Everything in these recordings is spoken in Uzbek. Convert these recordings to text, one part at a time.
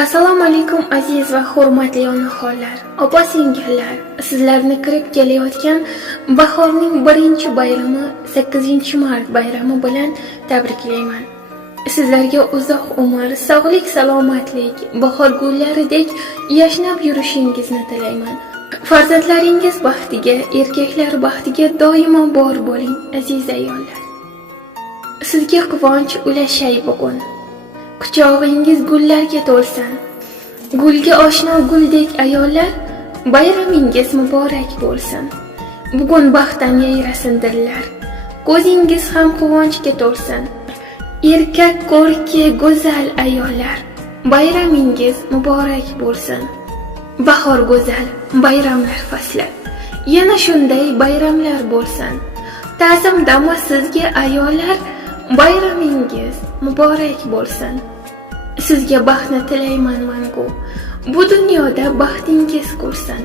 Assalomu alaykum aziz va hurmatli onaxonlar, opa-singillar. Sizlarni kirib kelayotgan bahorning birinchi bayrami 8-mart bayrami bilan tabriklayman. Sizlarga uzoq umr, sog'lik, salomatlik, bahor gullaridek yashnab yurishingizni tilayman. Farzandlaringiz baxtiga, erkaklar baxtiga doimo bor bo'ling aziz ayollar. Sizga quvonch ulashay bugun. Quchog'ingiz gullarga to'lsin. Gulga oshno guldek ayollar, bayramingiz muborak bo'lsin. Bugun baxtdan yayrasin dillar. Ko'zingiz ham quvonchga to'lsin. Erkak ko'rki go'zal ayollar, bayramingiz muborak bo'lsin. Bahor go'zal, bayramlar fasli. Yana shunday bayramlar bo'lsin. Ta'zim damo sizga ayollar, bayramingiz muborak bo'lsin. Sizga baxtni tilayman mangu. Bu dunyoda baxtingiz ko'rsin.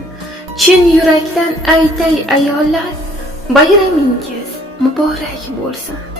Chin yurakdan aytay ayollar, bayramingiz muborak bo'lsin.